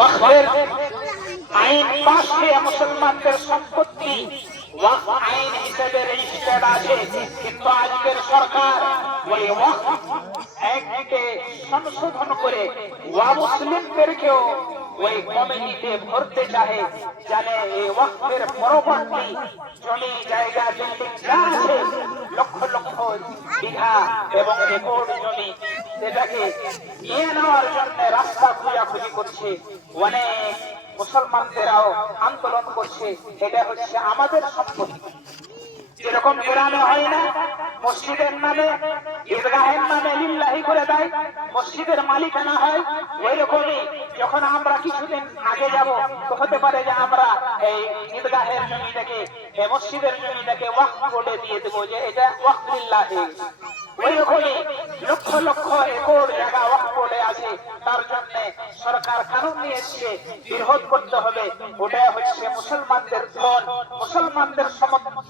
ওয়াকফের আইন পাশ হয়ে মুসলমানদের সম্পত্তি ওয়াকফ আইন হিসেবে রেজিস্টার্ড আছে, কিন্তু আজকের সরকার ওই ওয়াকফ আইনকে সংশোধন করে মুসলিমদেরকেও ওই কমিটিতে ভরতে চাহে, জানে এই ওয়াকফের পরবর্তী জমি জায়গা বিল্ডিং যা আছে লক্ষ লক্ষ বিঘা এবং একর জমি, সেটাকে নিয়ে নেওয়ার জন্য রাস্তা খোঁজাখুঁজি করছে। অনেক মুসলমানদেরও আন্দোলন করছে। এটা হচ্ছে আমাদের সম্পত্তি। যেরকম গ্রামে হয় না, মসজিদের নামে ঈদগাহের নামে লিল্লাহি করে দেয়, মসজিদের মালিকানা হয়, ওই রকমই যখন আমরা কিছুদিন আগে যাব তো হতে পারে যে আমরা এই ঈদগাহের জমিটাকে মসজিদের জমিটাকে ওয়াকফ বোর্ডে দিয়ে দেবো, যে এটা ওয়াকফ লিল্লাহি। ওই রকমই লক্ষ লক্ষ একর জায়গা ওয়াকফ বোর্ডে আছে, তার জন্য সরকার কানুন নিয়েছে বিরোধ করতে হবে। ওটা হচ্ছে মুসলমানদের ধন, মুসলমানদের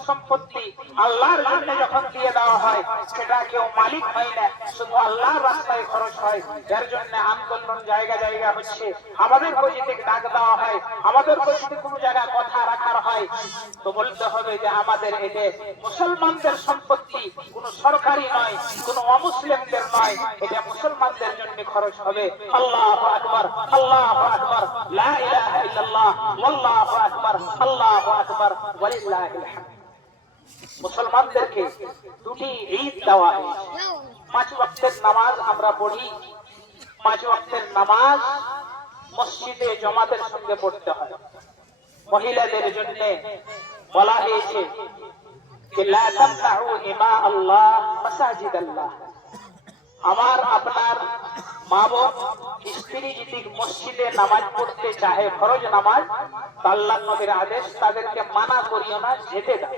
সম্পত্তি আল্লাহর জন্য যখন দিয়ে দেওয়া হয় সেটা কেউ মালিক হয় না, শুধু আল্লাহর রাস্তায় খরচ হয়। এর জন্য আন্দোলন জায়গা জায়গা হচ্ছে। আমাদের যদি ডাক দেওয়া হয়, আমাদের যদি কোনো জায়গায় কথা রাখার হয়, তো বলতে হবে যে আমাদের এটা মুসলমানদের সম্পত্তি, কোন সরকারি নয়, কোন অমুসলিমদের নয়, এটা মুসলমানদের জন্য খরচ হবে। আল্লাহু আকবার, আল্লাহু আকবার, লা ইলাহা ইল্লাল্লাহ, আল্লাহু আকবার, আল্লাহু আকবার, ওয়ালিল্লাহিল হামদ। মুসলমানদেরকে দুটি ঈদ দেওয়া হয়েছে। 5 ওয়াক্তের নামাজ আমরা পড়ি, 5 ওয়াক্তের নামাজ মসজিদে জামাতের সঙ্গে পড়তে হয়। মহিলাদের জন্য বলা হয়েছে যে লা তামনাউ ইমা আল্লাহ মাসাজিদ আল্লাহ। আমার আপনার মা বোন স্ত্রী যদি মসজিদে নামাজ পড়তে চাহে, ফরজ নামাজ, আল্লাহর নবীর আদেশ, তাদেরকে মানা করিও না, যেতে দাও।